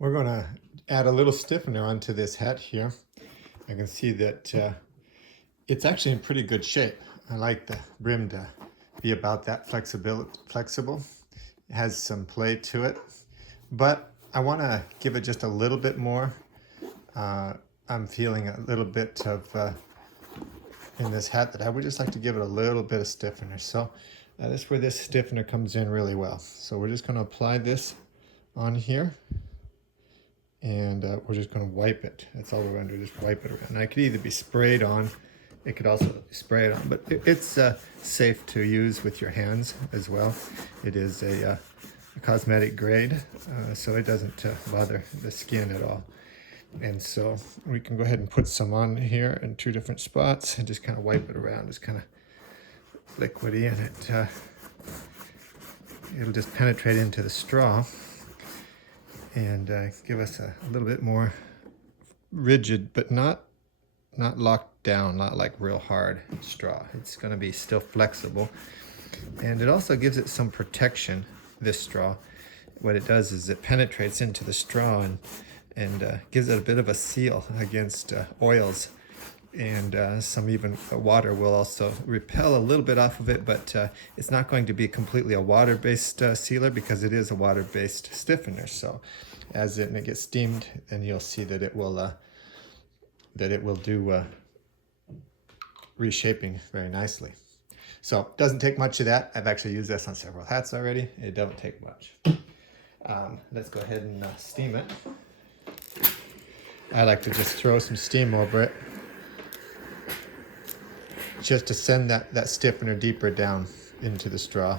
We're going to add a little stiffener onto this hat here. I can see that it's actually in pretty good shape. I like the brim to be about that flexible. It has some play to it, but I want to give it just a little bit more. I'm feeling a little bit of in this hat that I would just like to give it a little bit of stiffener. So that's where this stiffener comes in really well. So we're just going to apply this on here. And we're just going to wipe it. That's all we're going to do, just wipe it around. Now, it could either be sprayed on, it could also be sprayed on, but it's safe to use with your hands as well. It is a cosmetic grade, so it doesn't bother the skin at all. And so we can go ahead and put some on here in two different spots and just kind of wipe it around. Just kind of liquidy, and it'll just penetrate into the straw and give us a little bit more rigid, but not locked down, not like real hard straw. It's going to be still flexible, and it also gives it some protection. This straw, what it does is it penetrates into the straw and gives it a bit of a seal against oils, and some even water will also repel a little bit off of it, but it's not going to be completely a water-based sealer because it is a water-based stiffener. So as it gets steamed, then you'll see that it will do reshaping very nicely. So it doesn't take much of that. I've actually used this on several hats already. It don't take much. Let's go ahead and steam it. I like to just throw some steam over it, just to send that stiffener deeper down into the straw.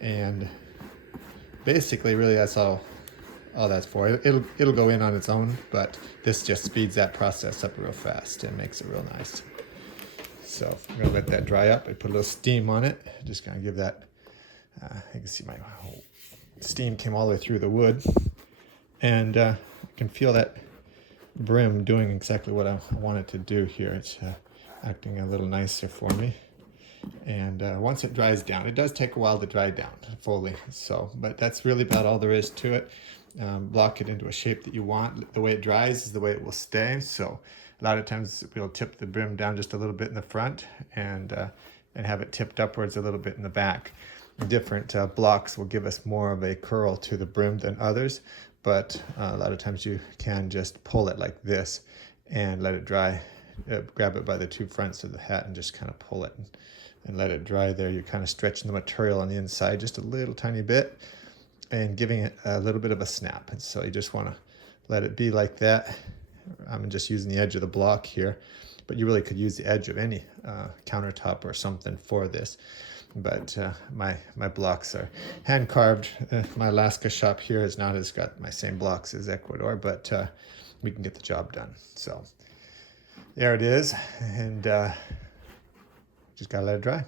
And basically, really, that's all that's for. It'll go in on its own, but this just speeds that process up real fast and makes it real nice. So I'm gonna let that dry up. I put a little steam on it, just gonna give that, you can see my whole steam came all the way through the wood, and I can feel that brim doing exactly what I want it to do here. It's acting a little nicer for me. And once it dries down, it does take a while to dry down fully. So, but that's really about all there is to it. Block it into a shape that you want. The way it dries is the way it will stay. So a lot of times we'll tip the brim down just a little bit in the front and have it tipped upwards a little bit in the back. Different blocks will give us more of a curl to the brim than others, but a lot of times you can just pull it like this and let it dry. Grab it by the two fronts of the hat and just kind of pull it and let it dry there. You're kind of stretching the material on the inside just a little tiny bit and giving it a little bit of a snap. And so you just want to let it be like that. I'm just using the edge of the block here, but you really could use the edge of any countertop or something for this. But my blocks are hand carved. My Alaska shop here has got my same blocks as Ecuador, but we can get the job done. So there it is, and just gotta let it dry.